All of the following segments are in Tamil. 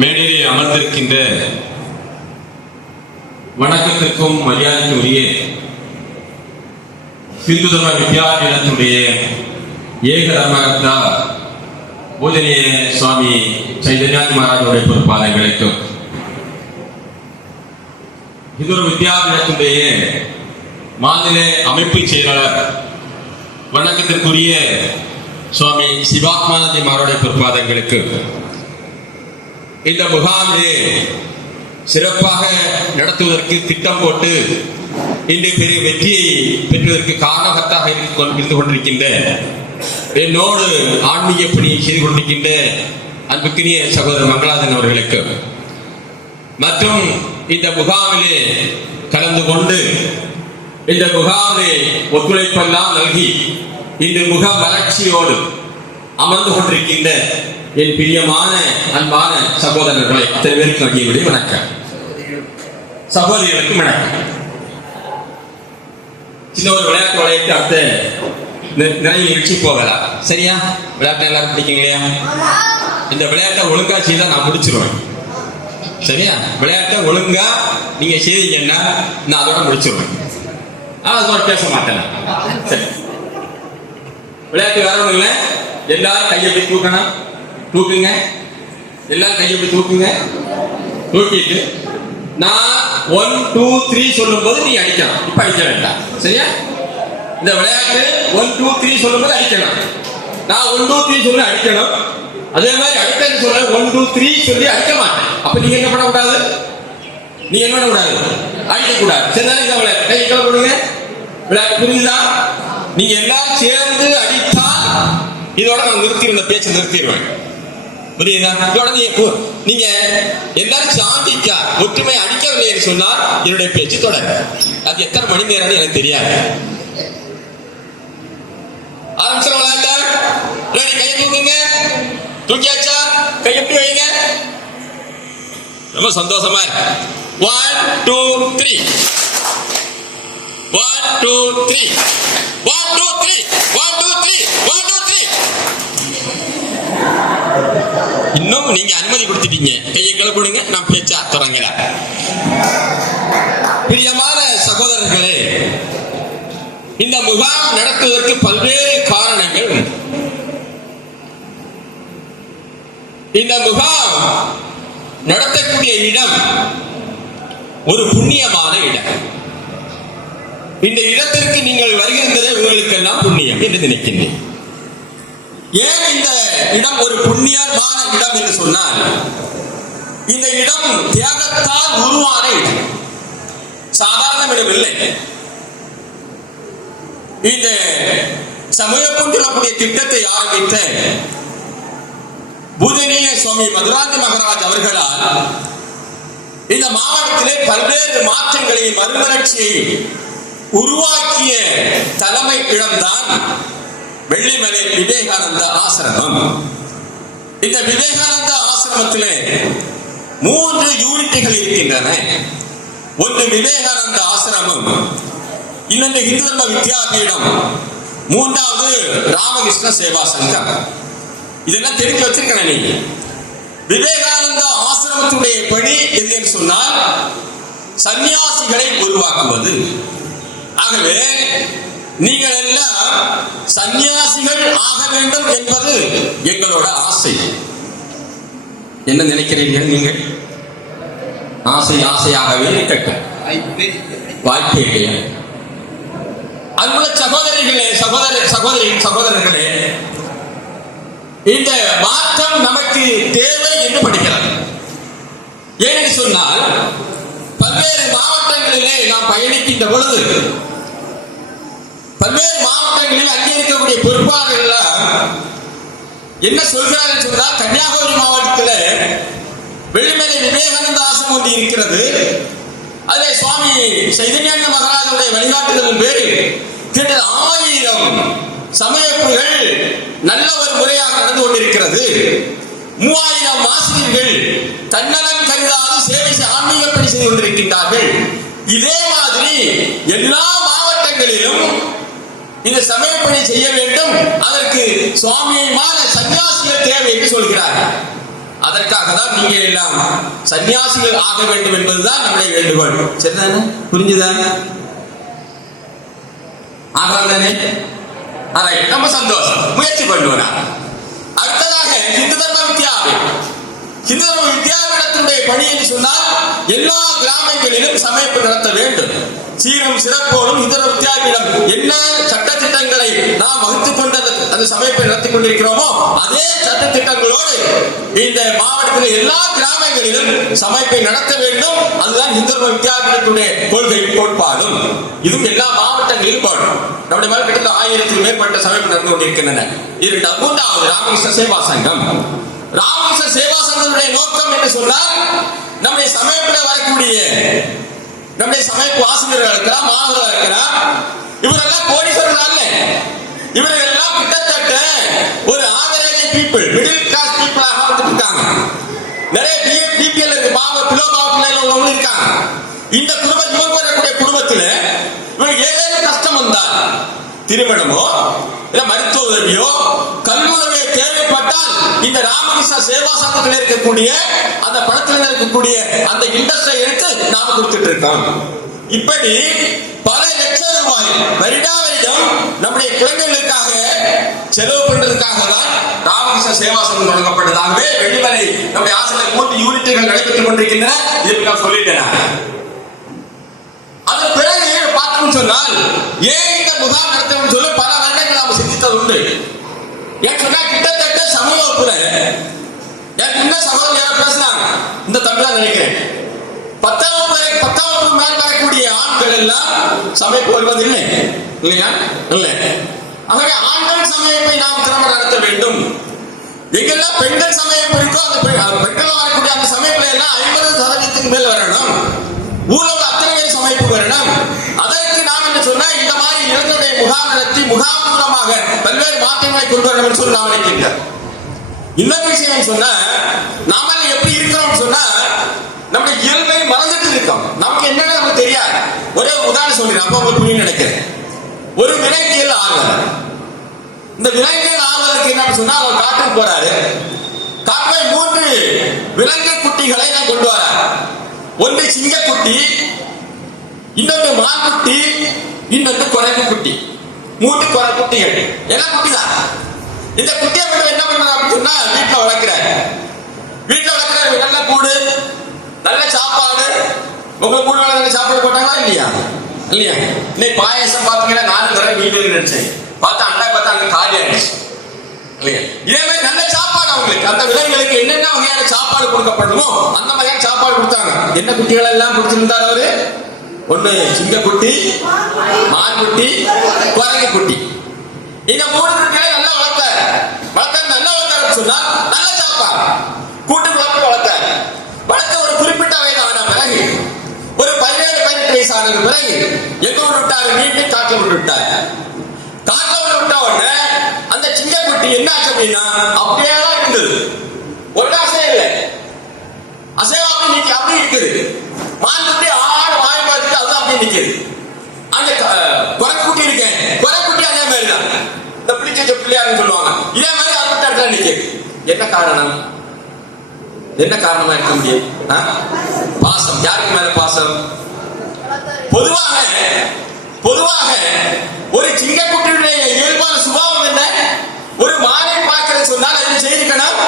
மேடையிலே அமர்ந்திருக்கின்ற வணக்கத்திற்கும் மரியாதைக்கும் உரிய ஹிந்து தர்ம வித்யாபீடத்தினுடைய ஏக தர்மகர்த்தா பூஜனீய சுவாமி சைதன்யாதி மகாராஜுடைய பொறுப்பாளர்களுக்கும் ஹிந்து வித்யாபீடத்தினுடைய மாநில அமைப்பு செயலாளர் வணக்கத்திற்குரிய சுவாமி சிவாத்மானந்தி மகாராஜுடைய பொறுப்பாளர்களுக்கு இந்த முகாமிலே சிறப்பாக நடத்துவதற்கு திட்டம் போட்டு இன்று பெரிய வெற்றியை பெற்றுவதற்கு காரணகர்த்தாக இருந்து கொண்டிருக்கின்ற என்னோடு ஆன்மீக பணியை செய்து கொண்டிருக்கின்ற அன்புக்கினிய சகோதரர் மங்களாதன் அவர்களுக்கு மற்றும் இந்த முகாமிலே கலந்து கொண்டு இந்த முகாமிலே ஒத்துழைப்பெல்லாம் நல்கி இந்த முக வளர்ச்சியோடு அமர்ந்து கொண்டிருக்கின்ற என் பிரியமான அன்பான சகோதரர்களை அத்தனை பேருக்கு அடியவிட வணக்கம், சகோதரிகளுக்கும் வணக்கம். சின்ன ஒரு விளையாட்டு விளையாட்டு அடுத்த நிறைய நிகழ்ச்சி போகலாம். சரியா? விளையாட்டு எல்லாரும் பிடிக்குங்க இல்லையா? இந்த விளையாட்டை ஒழுங்கா செய்தா நான் முடிச்சிருவேன். சரியா? விளையாட்டை ஒழுங்கா நீங்க செய்தீங்கன்னா நான் அதோட முடிச்சிருவேன். அதோட பேச மாட்டேன். சரி, விளையாட்டு வேற ஒண்ணு இல்லை. எல்லாரும் கையை போய் தூக்கணும். தூக்குங்க, எல்லாரும் கையை போய் தூக்குங்க. தூக்கிட்டு நான் 1 2 3 சொல்லும் போது நீ அடிக்கணும். இப்ப அடிக்க வேண்டாம். சரியா? இந்த விளையாட்டு 1 2 3 சொல்லும் போது அடிக்கணும். நான் 1 2 3 சொல்லி அடிக்கணும். அதே மாதிரி அடிக்கன்னு சொல்ல 1 2 3 சொல்லி அடிக்க மாட்டேன். அப்ப நீங்க என்ன பண்ணக்கூடாது? நீங்க என்ன பண்ணக்கூடாது? அடிக்கக்கூடாது. சரிதானே? இந்த விளையாட்டு கை கீழே போடுங்க. விளையாட்டு புரியுதா? நீங்க எல்லாரும் சேர்ந்து அடித்தால் இதோட நான் நிறுத்திடுவேன், பேச்சு நிறுத்திடுவேன். புரியுதா? இதோட நீங்க எல்லாரும் சாந்திக்கா ஒற்றுமை அடிக்கவில்லை என்று சொன்னால் என்னுடைய பேச்சு தொடரும். அது எத்தனை மணி நேரம்னு எனக்கு தெரியாது. ஆரம்பிச்சிட விளையாட்டா? ரெடி? கையை தூக்குங்க. தூக்கியாச்சா? கை எப்படி வைங்க? ரொம்ப சந்தோஷமா இருக்கு. 1 2 3 1 2 3 1 2 3 1 2 3 1 2 3. இன்னும் நீங்க அனுமதி கொடுத்துட்டீங்க. கையை கிளப்பிடுங்க, நான் பேச்சா தொடங்கலாம். பிரியமான சகோதரர்களே, இந்த முகாம் நடத்துவதற்கு பல்வேறு காரணங்கள். இந்த முகாம் நடத்தக்கூடிய இடம் ஒரு புண்ணியமான இடம். இந்த இடத்திற்கு நீங்கள் வருகின்றதை உங்களுக்கெல்லாம் புண்ணியம் என்று நினைக்கின்றேன். ஏன் இந்த இடம் ஒரு புண்ணியமான இடம் என்று சொன்னால், இந்த இடம் தியாகத்தால் உருவான இடம், சாதாரண இடம் இல்லை. இந்த சமயக்குண்டிரக்கூடிய திட்டத்தை ஆரம்பித்த பூஜனீய சுவாமி மதுராந்தி மகாராஜ் அவர்களால் இந்த மாவட்டத்திலே பல்வேறு மாற்றங்களை மறுமலர்ச்சியை உருவாக்கிய தலைமை இடம்தான் வெள்ளிமலை விவேகானந்த ஆசிரமம். இந்த விவேகானந்த ஆசிரமத்திலே 3 யூனிட்டுகள் இருக்கின்றன. ஒன்று விவேகானந்த ஆசிரமம், இன்னொன்று இந்து தர்ம வித்யாபீடம், மூன்றாவது ராமகிருஷ்ண சேவா சங்கம். இதெல்லாம் தெரிஞ்சு வச்சிருக்கேன். நீங்க விவேகானந்த ஆசிரமத்துடைய பணி எது என்று சொன்னால் சன்னியாசிகளை உருவாக்குவது. ஆகவே நீங்கள் எல்லாம் சன்னியாசிகள் ஆக வேண்டும் என்பது எங்களோட ஆசை. என்ன நினைக்கிறீர்கள்? நீங்கள் ஆசையாகவே இருக்கட்டும், வாய்ப்பே இல்லையா? அன்புள்ள சகோதரிகளே, சகோதரர்களே, இந்த மாற்றம் நமக்கு தேவை என்று படிக்கிறது. ஏனென்று சொன்னால் பல்வேறு மாவட்டங்களிலே நாம் பயணிக்கின்ற பொழுது பல்வேறு மாவட்டங்களில் அங்கே இருக்கக்கூடிய பொறுப்பாளர்கள் என்ன சொல்கிறார்கள் சொன்னால், கன்னியாகுமரி மாவட்டத்தில் வெள்ளிமலை விவேகானந்த ஆசிரமம் ஒன்று இருக்கிறது. அதில் சுவாமி சைதன்யானந்த மகாராஜனுடைய வழிகாட்டுதலின் பேரில் கிட்டத்தட்ட 1000 சமயக்குழுக்கள் நல்ல ஒரு முறையாக நடந்து கொண்டிருக்கிறது. 3000 ஆசிரியர்கள் தன்னலம் கருதாது சேவை ஆன்மீக பணி செய்து கொண்டிருக்கின்றார்கள். இதே மாதிரி எல்லா மாவட்டங்களிலும் இந்த சமயப்பணி செய்ய வேண்டும். அதற்கு சுவாமியமான சன்னியாசிகள் தேவை என்று சொல்கிறார்கள். அதற்காக தான் நீங்க எல்லாம் சன்னியாசிகள் ஆக வேண்டும் என்பதுதான் நம்முடைய வேண்டுகோள். சரிதானே? புரிஞ்சுதா? ஆகலாம் தானே? அதை நம்ம சந்தோஷம், முயற்சி பண்ணுவோம். அடுத்ததாக இந்து தர்ம வித்யாபீடம். இந்து தர்ம வித்யாபீடத்தினுடைய பணி என்று சொன்னால் எல்லா கிராமங்களிலும் சமைப்பு நடத்த வேண்டும். சீரும் சிறப்போடும் இந்து தர்ம வித்யாபீடம் என்ன சட்டத்திட்டங்களை நாம் வகுத்துக் கொண்டு அந்த சமைப்பை நடத்தி கொண்டிருக்கிறோமோ அதே சட்டத்திட்டங்களோடு இந்த மாவட்டத்தில் எல்லா கிராமங்களிலும் சமைப்பை நடத்த வேண்டும். அதுதான் இந்து தர்ம வித்யாபீடத்துடைய கொள்கை கோட்பாடும். இதுவும் எல்லா மாவட்டங்களிலும் போடும். நம்முடைய மாதிரி கிட்டத்தட்ட 1000க்கும் மேற்பட்ட சமைப்பு நடந்து கொண்டிருக்கின்றன. மூன்றாவது ராமகிருஷ்ண சேவா சங்கம். ராமகிருஷ்ண சேவா சங்கத்தினுடைய நோக்கம் என்று சொன்னால் நம்முடைய சமைப்பில் வரக்கூடிய நம்முடைய சமைப்பு ஆசிரியர்கள் இருக்கிறார், மாணவர்கள் இருக்கிறார். இவரெல்லாம் கோடீஸ்வரர்கள் அல்ல. இவர்கள் எல்லாம் கிட்டத்தட்ட ஒரு ஆவரேஜ் பீப்புள், மிடில் கிளாஸ் பீப்புளாக வந்துருக்காங்க. நிறைய பிபிஎல் இருக்கு, பிலோ பாவத்தில் உள்ளவங்க இருக்காங்க. இந்த குடும்பம் இவங்க வரக்கூடிய குடும்பத்தில் இவங்க ஏதேனும் கஷ்டம் வந்தால், திருமணமோ இல்ல மருத்துவ உதவியோ கல்வியுதவியோ தேவைப்பட்டால் இந்த ராமகிருஷ்ண சேவா சங்கத்தில் இருக்கக்கூடிய அந்த பணத்தில் இருக்கக்கூடிய அந்த இண்டஸ்ட்ரியை எடுத்து நாம கொடுத்துட்டு இருக்கோம். இப்படி பல லட்சம் ரூபாய் வருடா வருடம் நம்முடைய குழந்தைகளுக்காக செலவு பண்றதுக்காக தான் ராமகிருஷ்ண சேவா சங்கம் தொடங்கப்பட்டதாகவே வெள்ளிமலை நம்முடைய ஆசிரியர் 3 யூனிட்டுகள் நடைபெற்றுக் கொண்டிருக்கின்றன. இதுக்கு நான் சொல்லிட்டேன். அதன் பிறகு பார்த்தோம்னு சொன்னால் ஏன் இந்த முகாம் நடத்தணும்னு சொல்லி பல வருடங்கள் நாம் சிந்தித்தது உண்டு. ஏன் சொன்னா கிட்டத்தட்ட சமூக வகுப்புல என்ன சகோதரர் யாரும் பேசினாங்க, இந்த தமிழ் நினைக்கிறேன், 10ஆம் வகுப்பு மேல் வரக்கூடிய ஆண்கள் எல்லாம் சமைப்பு வருவதில்லை இல்லையா? இல்லை. ஆகவே ஆண்கள் சமைப்பை நாம் திறமை நடத்த வேண்டும். எங்கெல்லாம் பெண்கள் சமைப்பு இருக்கோ அந்த பெண்கள் வரக்கூடிய அந்த சமைப்புல எல்லாம் 50% மேல் வரணும். ஊழல் அத்தனை பேர் சமைப்பு வரணும். அதற்கு நாம் என்ன சொன்னா இந்த மாதிரி இளைஞருடைய முகாம் நடத்தி முகாம் மூலமாக பல்வேறு மாற்றங்களை கொண்டு வரணும் என்று சொல்லி நான் நினைக்கின்றேன். இன்னொரு விஷயம் சொன்னா நாம எப்படி இருக்கிறோம் சொன்னா நம்முடைய இயல்பை மறந்துட்டு இருக்கோம். நமக்கு என்னன்னு நமக்கு தெரியாது. ஒரே உதாரணம் சொல்றேன், அப்ப உங்களுக்கு புரியும் நினைக்கிறேன். ஒரு விலங்கியல் ஆர்வலர், இந்த விலங்கியல் ஆர்வலருக்கு என்ன சொன்னா அவர் காட்டுக்கு போறாரு. காட்டில் 3 விலங்கு குட்டிகளை நான் கொண்டு வரார். ஒன்று சிங்கக்குட்டி, இன்னொன்று மான்குட்டி, இன்னொன்று குரங்கு குட்டி. 3 குறை குட்டிகள் எல்லாம் குட்டி தான். இந்த குட்டியை மட்டும் என்ன பண்றாங்க அப்படின்னு சொன்னா வீட்டுல வளர்க்கிறார். நல்ல கூடு, நல்ல சாப்பாடு. உங்க கூடு நல்ல சாப்பாடு போட்டாங்களா இல்லையா? இல்லையா? இன்னைக்கு பாயசம் பாத்தீங்கன்னா 4 தடவை வீட்டுல நினைச்சேன். பார்த்தா அண்டா பார்த்தா அங்க காலி ஆயிடுச்சு இல்லையா? இதே மாதிரி நல்ல சாப்பாடு அவங்களுக்கு, அந்த விலங்குகளுக்கு என்னென்ன வகையான சாப்பாடு கொடுக்கப்படுமோ அந்த மாதிரியான சாப்பாடு கொடுத்தாங்க. என்ன குட்டிகள் எல்லாம் கொடுத்திருந்தார் அவரு? ஒண்ணு சிங்கக்குட்டி, மான்குட்டி, குரங்கு குட்டி. இந்த 3 குட்டிகளை நல்லா வளர்த்தார். நல்லா வளர்த்தாரு சொன்னா நல்ல சாப்பாடு கூட்டு குழப்பம் வளர்த்தார். வளர்த்த ஒரு குறிப்பிட்ட வயதான பிறகு ஒரு 17-18 வயசான பிறகு எங்க விட்டாரு? வீட்டு காட்டில் விட்டு விட்டார். காட்டில் விட்ட உடனே அந்த சிங்கக்குட்டி என்ன ஆச்சு அப்படின்னா அப்படியே தான் இருந்தது. ஒரு அசையம் இல்லை, அசைவம் அப்படி இருக்குது. மான்குட்டி ஆடு வாய் பார்த்துட்டு அதுதான் அப்படி நிற்குது. அந்த குரங்குட்டி இருக்கேன், குரங்குட்டி அதே மாதிரி தான். இந்த பிடிச்ச பிள்ளையாருன்னு சொல்லுவாங்க. இதே மாதிரி அது நிற்குது. என்ன காரணம்? என்ன காரணமா இருக்க முடியும்? பாசம். யாருக்கு மேல பாசம்? பொதுவாக ஒரு சிங்கக்குட்டியுடைய இயல்பான சுபாவம் என்ன? ஒரு மானை பார்க்கிறது சொன்னால் என்ன செய்திருக்கணும்?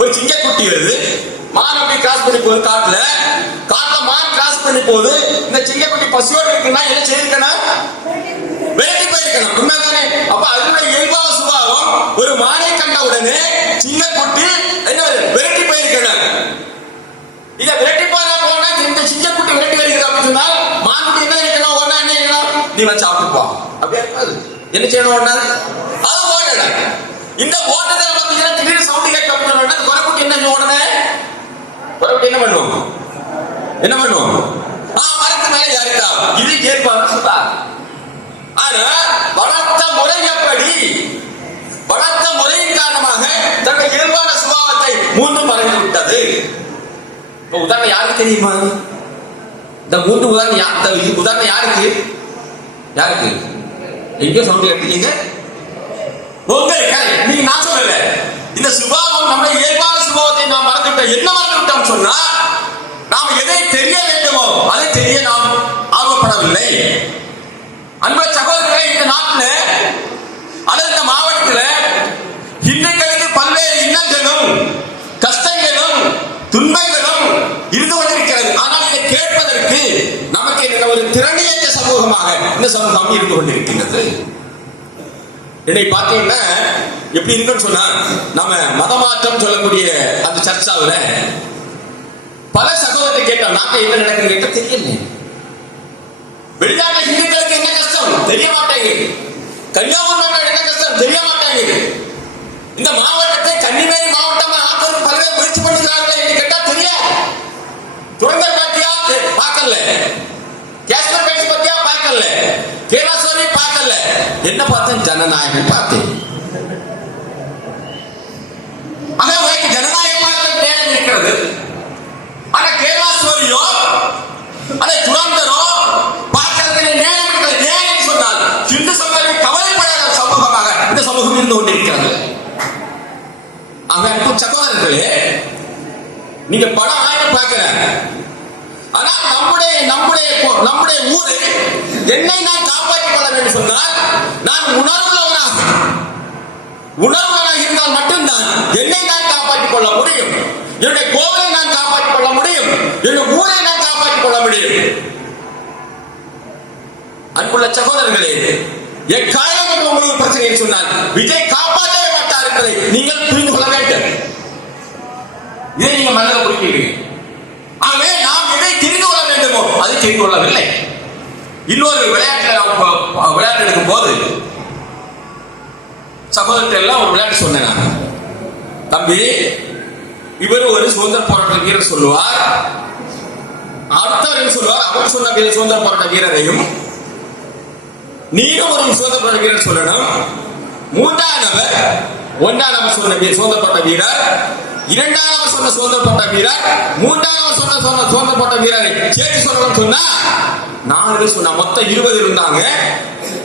ஒரு சிங்கக்குட்டி வருது, மான் அப்படி கிராஸ் பண்ணி போகுது. காட்டுல மான் கிராஸ் பண்ணி போகுது. இந்த சிங்கக்குட்டி பசியோடு இருக்குன்னா என்ன செய்திருக்கணும்? விரட்டி போயிருக்கணும். உண்மைதானே? அப்ப அதனுடைய இயல்பான சுபாவம் ஒரு மானை கண்ட உடனே சிங்கக்குட்டி என்ன விரட்டி போயிருக்கணும். இத விரட்டி போனா இந்த சிங்கக்குட்டி விரட்டி வருகிறது அப்படின்னு சொன்னால் மான்குட்டி என்ன இருக்கணும்? ஒன்னா என்ன இருக்கணும்? நீ வந்து சாப்பிட்டுப்பா. அப்படியே இருக்காது. என்ன செய்யணும்? ஒன்னா அது ஓடல. இந்த ஓட்டத்தில் பார்த்தீங்கன்னா திடீர்னு சவுண்ட் கேட்க அப்படின்னு குறைக்குட்டி என்ன உடனே குறைக்குட்டி என்ன பண்ணுவோம்? மரத்து மேலே யாருக்கா? இது கேட்பாங்க சொல்றா. ஆனா வளர்த்த முறை எப்படி? வளர்த்த முறையின் காரணமாக தன்னுடைய இயல்பான சுபாவத்தை மூன்றும் மறைந்து விட்டது. உதாரணம் யாருக்கு தெரியுமா? இந்த 3 உதாரணம் யாருக்கு? எங்க சவுண்ட் கேட்டீங்க? உங்களுக்கு நீங்க நான் சொல்லல. இந்த சுபாவம் நம்முடைய இயல்பான என்ன மறந்துவிட்டோம் சொன்னா, நாம் எதை தெரிய வேண்டுமோ அதை தெரிய நாம் ஆர்வப்படவில்லை. அன்பு சகோதரர்களே, இந்த நாட்டில் அல்லது இந்த மாவட்டத்தில் இன்றைக்கு பல்வேறு இன்னல்களும் கஷ்டங்களும் துன்பங்களும் இருந்து கொண்டிருக்கிறது. ஆனால் இதை கேட்பதற்கு நமக்கு ஒரு திறமையற்ற சமூகமாக இந்த சமூகம் இருந்து கொண்டிருக்கிறது. என்னை பார்த்தீங்கன்னா எப்படி இருக்குன்னு சொன்னா, நம்ம மதமாற்றம் சொல்லக்கூடிய அந்த சர்ச்சாவில் பல சகோதரத்தை கேட்டோம், நாட்டை என்ன நடக்குது கேட்ட தெரியல. வெளிநாட்டு இந்துக்களுக்கு என்ன கஷ்டம் தெரிய மாட்டேங்குது. கன்னியாகுமரி என்ன கஷ்டம் தெரிய மாட்டேங்குது. இந்த மாவட்டத்தை கன்னிமேரி மாவட்டமா ஆக்கிறது பல்வேறு முயற்சி பண்ணுகிறார்கள் என்று கேட்டா தெரியாது. துறந்தர் பாட்டியா பார்க்கல, காஷ்மீர் பேச்சு பத்தியா பார்க்கல, கேரளாஸ்வரி பார்க்கல, என்ன பார்த்தேன் ஜனநாயகம் பார்த்தேன். ஆக உனக்கு ஜனநாயகமாக நேரம் இருக்கிறது. ஆனா கேரளாஸ்வரியோ அதை துறந்தரோ பார்க்கறதுக்கு நேரம் இருக்கிறது. நேரம் சொன்னால் இந்து சமூகம் கவலைப்படாத சமூகமாக இந்த சமூகம் இருந்து கொண்டிருக்கிறது. அவன் சகோதரர்களே, நீங்க படம் ஆய்வு பார்க்கிற, ஆனா நம்முடைய ஊரை என்னை நான் காப்பாற்றிக் கொள்ள வேண்டும் சொன்னால், நான் உணர்வுள்ளவனாக இருந்தால் மட்டும்தான் என்னை நான் காப்பாற்றிக் கொள்ள முடியும். என்னுடைய கோவிலை நான் காப்பாற்றிக் கொள்ள முடியும். என்னுடைய ஊரை நான் காப்பாற்றிக் கொள்ள முடியும். அன்புள்ள சகோதரர்களே, எக்காலம் உங்களுக்கு பிரச்சனை சொன்னால் விஜய் காப்பாற்றவே மாட்டார் என்பதை நீங்கள் புரிந்து கொள்ள வேண்டும். இதை நீங்க மனதில் குறிப்பிடுவீங்க. ஆகவே நாம் எதை தெரிந்து கொள்ள வேண்டுமோ அதை தெரிந்து கொள்ளவில்லை. இன்னொரு விளையாட்டு எடுக்கும் போது சகோதரத்தை எல்லாம் ஒரு விளையாட்டு சொன்னேன். தம்பி, இவர் ஒரு சுதந்திர போராட்ட வீரர் சொல்லுவார், அடுத்தவர் சொல்லுவார், அவர் சொன்ன சுதந்திர போராட்ட வீரரையும் நீங்களும் ஒரு சுதந்திர போராட்ட வீரர் சொல்லணும். மூன்றாம் நபர், ஒன்றாம் நபர் சொன்ன சுதந்திர போராட்ட வீரர், இரண்டாம் நபர் சொன்ன சுதந்திர போராட்ட வீரர், மூன்றாம் நபர் சொன்ன சுதந்திர போராட்ட வீரரை சேர்த்து சொல்லணும்னு சொன்னா 4 சொன்னா மொத்தம் 20 இருந்தாங்க.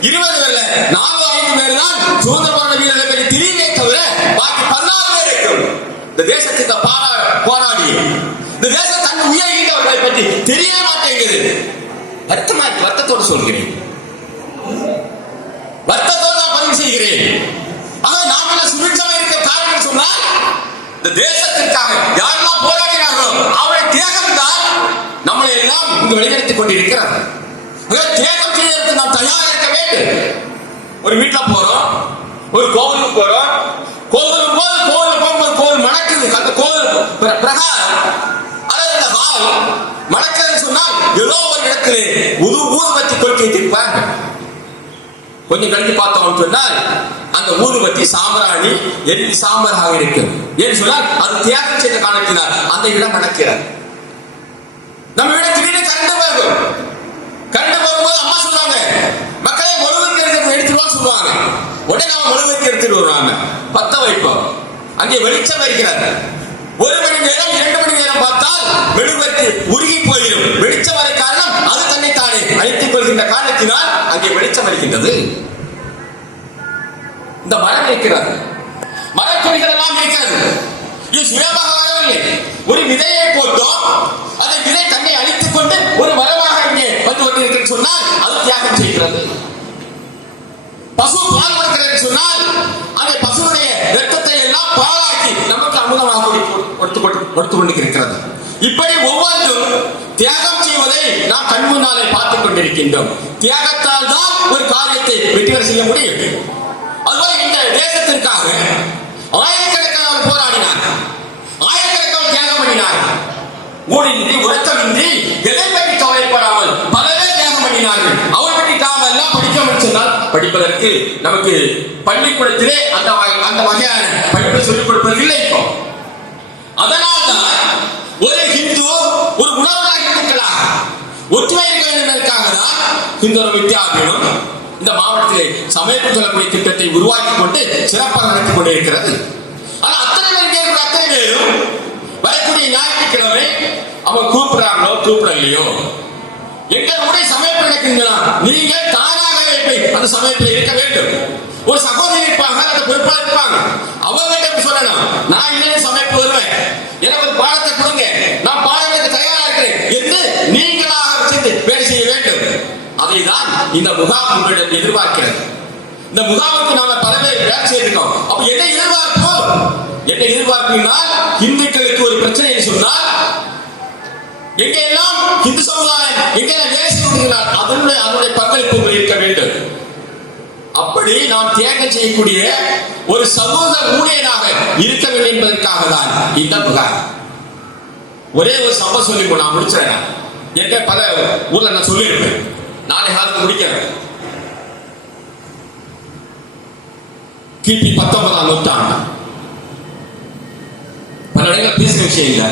20 பேர்ல 4-5 பேர் தான் சுதந்திர போராட்ட வீரர்களை பற்றி தெரியவே தவிர பாக்கி 16 பேர் இருக்கும். இந்த தேசத்துக்கு போராடி இந்த தேசம் தன் உயிரிழந்தவர்களை பற்றி தெரிய மாட்டேங்குது. வருத்தத்தோடு சொல்கிறேன், வருத்தத்தோடு நான் பதிவு செய்கிறேன். ஆனால் நாம் என்ன சுபிட்சமாக இருக்க காரணம் சொன்னால், இந்த தேசத்திற்காக யாரெல்லாம் போராடினார்களோ அவருடைய தியாகம் தான் நம்மளை எல்லாம் இங்கு வழிநடத்திக் கொண்டிருக்கிறது. தியாகம் செய்வதற்கு நாம் தயாராக இருக்க வேண்டும். ஒரு வீட்டில் போறோம், ஒரு கோவிலுக்கு போறோம், கோவில் போகும்போது கோவில் மணக்குது. அந்த கோவில் பிரகாரம் அல்லது அந்த ஹால் மணக்கிறது சொன்னால் ஏதோ ஒரு இடத்துல ஊதுபத்தி கொளுத்தி வைத்திருப்பாங்க. கொஞ்சம் கழித்து பார்த்தோம் சொன்னால் அந்த ஊதுபத்தி சாம்பிராணி எரிந்து சாம்பராக இருக்கு. ஏன்னு சொன்னால் அது தியாகம் செய்த காரணத்தினால் அந்த இடம் மணக்கிறது. நம்ம விட திடீர்னு கரண்ட் போகும்போது அம்மா சொல்லுவாங்க, மக்களே மெழுகுவர்த்தி எடுத்துருவான்னு சொல்லுவாங்க. உடனே நம்ம மெழுகுவர்த்தி எடுத்துட்டு வருவாங்க, பத்த வைப்போம். அங்கே வெளிச்சம் வைக்கிறாங்க. 1 மணி நேரம் 2 மணி நேரம் பார்த்தால் மெழுகுவர்த்தி உருகி போயிடும். வெளிச்சம் வர காரணம் அது தன்னைத்தானே அழித்துக் கொள்கின்ற காரணத்தினால் அங்கே வெளிச்சம் வருகின்றது. இந்த மரம் இருக்கிறது, மரக்குடிகள் எல்லாம் இருக்கிறது. இது சுயமாக வரவில்லை. ஒரு விதையை போட்டோம், அதை விதை தன்னை அழித்துக் கொண்டு ஒரு மரமாக இங்கே வந்து கொண்டிருக்கிறது சொன்னால் அது தியாகம் செய்கிறது. பசு பால் கொடுக்கிறது சொன்னால் அந்த பசுவுடைய ரத்தத்தை எல்லாம் பாலாக்கி நமக்கு அமுதமாக கொடுத்து கொண்டிருக்கிறது. இப்படி ஒவ்வொன்றும் தியாகம் செய்வதை நாம் கண் முன்னாலே பார்த்துக் கொண்டிருக்கின்றோம். தியாகத்தால் தான் ஒரு காரியத்தை வெற்றி செய்ய முடியும். அதுபோல இந்த தேசத்திற்காக ஆயிரக்கணக்கானவர் போராடினார், ஆயிரக்கணக்கான தியாகம் பண்ணினார். ஊழின்றி உறக்கமின்றி எதை பற்றி கவலைப்படாமல் பல பேர் தியாகம் பண்ணினார்கள். அவர் பற்றி நாம் எல்லாம் படிக்க சொன்னால் படிப்பதற்கு நமக்கு பள்ளிக்கூடத்திலே அந்த வகையான படிப்பை சொல்லிக் கொடுப்பதில்லை. இப்போ அதனால்தான் ஒரு ஹிந்து ஒரு உணர்வாக இந்துக்களாக ஒற்றுமை இருக்க வேண்டும் என்பதற்காக தான் ஹிந்து வித்யாபீடம் இந்த மாவட்டத்திலே சமயப்பு சொல்லக்கூடிய திட்டத்தை உருவாக்கி கொண்டு சிறப்பாக நடத்திக் கொண்டே இருக்கிறது. ஆனால் அத்தனை பேரும் வரக்கூடிய ஞாயிற்றுக்கிழமை அவங்க கூப்பிடலையோ எங்களுடைய சமயப்பு நடக்கின்றன. நீங்கள் தானாகவே அந்த சமயத்தில் இருக்க வேண்டும். ஒரு சகோதரி இருப்பாங்க, அந்த பொறுப்பாக இருப்பாங்க, அவங்க சொல்லலாம் நான் இல்லைன்னு சமைப்பு வருவேன். எனக்கு ஒரு பாடத்தை கொடுங்க, நான் பாடங்களுக்கு தயாரா இருக்கிறேன் என்று நீங்களாக சென்று வேலை செய்ய வேண்டும். அதைதான் இந்த முகாம் உங்களிடம் எதிர்பார்க்கிறது. இந்த முகாமுக்கு நாம பல பேர் வேலை செய்திருக்கோம். அப்ப என்ன எதிர்பார்ப்போம்? என்ன எதிர்பார்ப்பினால் இந்துக்களுக்கு ஒரு பிரச்சனை சொன்னால் எங்கெல்லாம் இந்து சமுதாயம் எங்கெல்லாம் வேலை செய்கிறார் அதனுடைய பங்களிப்பு இருக்க வேண்டும். அப்படி நாம் தியாகம் செய்யக்கூடிய ஒரு சமூக ஊழியராக இருக்க வேண்டும் என்பதற்காக தான் இந்த முகாம். ஒரே ஒரு சம்பவம் சொல்லி நான் முடிச்சிடறேன். எங்க பல ஊர்ல நான் சொல்லியிருப்பேன், நாளை காலத்துக்கு முடிக்கிறேன். கிபி 19ஆம் நூற்றாண்டு பல இடங்களில் பேசுற விஷயம் இல்லை.